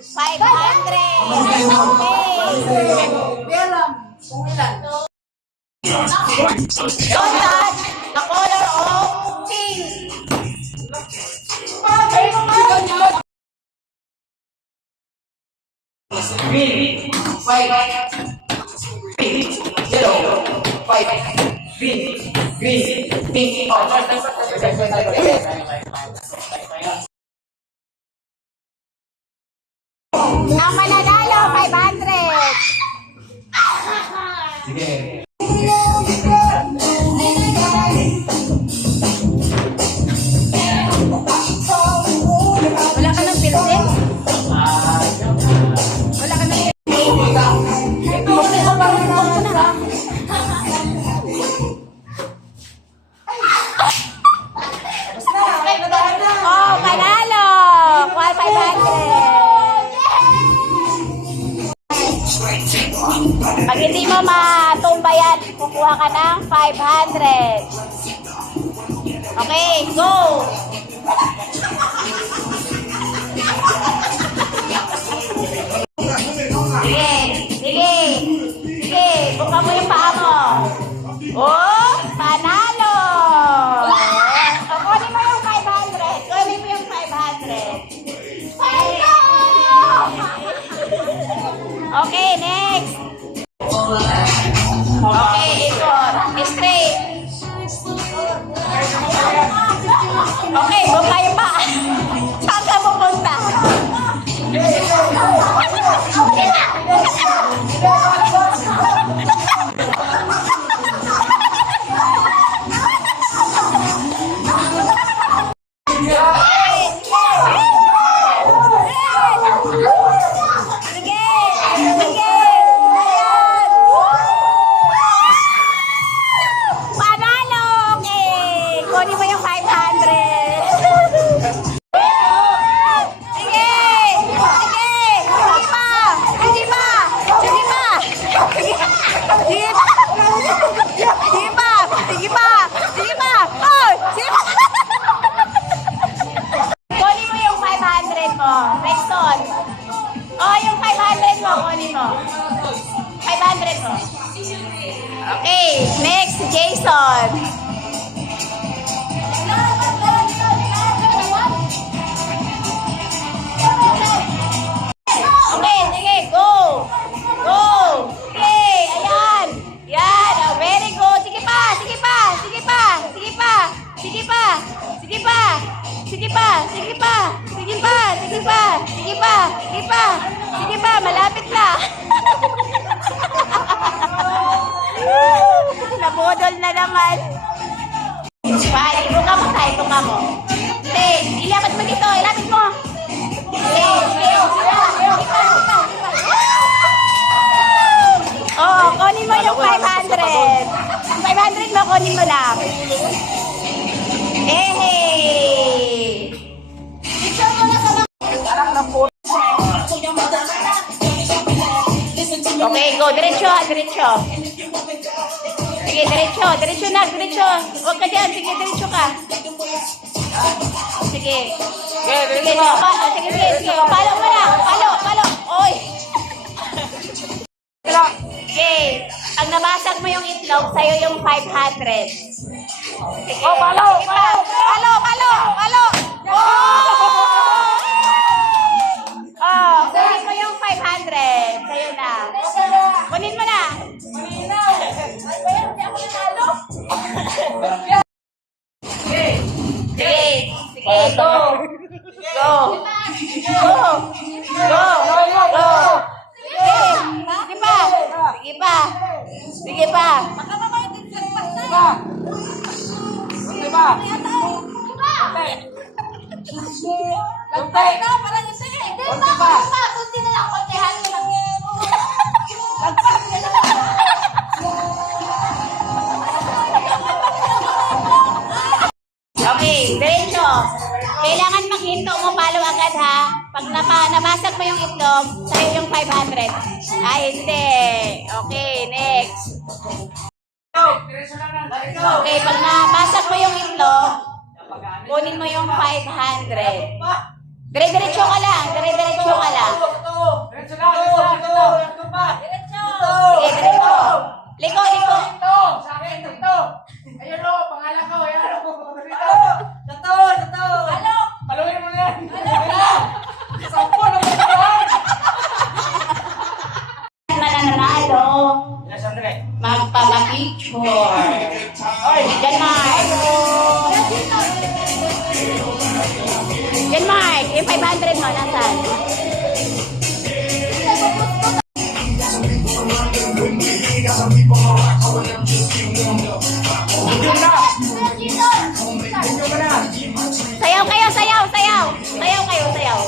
500. Okay. Don't touch the color of change. Green, 5, green, yellow, 5, green, pink. Ang mananalo, 500. Sige. Wala ka ng pilsin? Wala ka ng Oh, panalo! 500. Pag hindi mo matumba yan, kukuha ka ng 500. Okay, go! Sige, sige, sige, buka mo yung paa mo. Oh, panalo! O, kunin mo yung 500. Kunin mo yung 500. Okay, next. Okay, ikot. Straight. Okay, buka yung paa. Saan ka pupunta? Sige! Sige! Ayan! Panalo! Okay! Kunin mo yung 500. Sige! Sige! Sige pa! Sige pa! Sige pa! Sige pa! Sige pa! Sige pa! Sige pa! Oh! Sige pa! Kunin mo yung 500 mo. Rexon. Oh, yung 500 mo. Kunin mo. 500 mo. Okay. Next, Jason. Okay, sige. Go. Go. Okay. Ayan. Yan. Oh, very good. Sige pa. Sige pa. Sige pa. Sige pa. Sige pa. Sige pa. Sige pa. Sige pa. Sige pa. Sige pa. Sige pa. Sige pa. Sige pa. Malapit na. Nabudol na naman. Bali, buka mo tayo. Buka mo. Hindi. Ilapit mo dito. Ilapit mo. Hindi. Oh, kunin mo yung 500. Yung 500 mo, kunin mo lang. Hey! Okay, go. Diretso, diretso. Sige, diretso. Diretso na, diretso. Huwag ka dyan. Sige, diretso ka. Sige. Sige, sige, sige. Palo mo na. Palo. Oy. Okay. Pag nabasag mo yung itlog, sa'yo yung 500. Sige. Oh, palo. Palo. Oh, kunin mo yung 500. Sa'yo na. Kunin mo na. Sige, go. Go. Sige pa. Okay, diretso. Kailangan maghinto mo palo agad ha. Pag nabasag mo yung itlog, sa'yo yung 500. Ay, hindi. Okay, next. Okay, pag nabasag mo yung itlog, kunin mo yung 500. Dire-diretso ka lang. Medium na. Medium ka na. Sayaw kayo, sayaw, sayaw. Sayaw kayo, sayaw.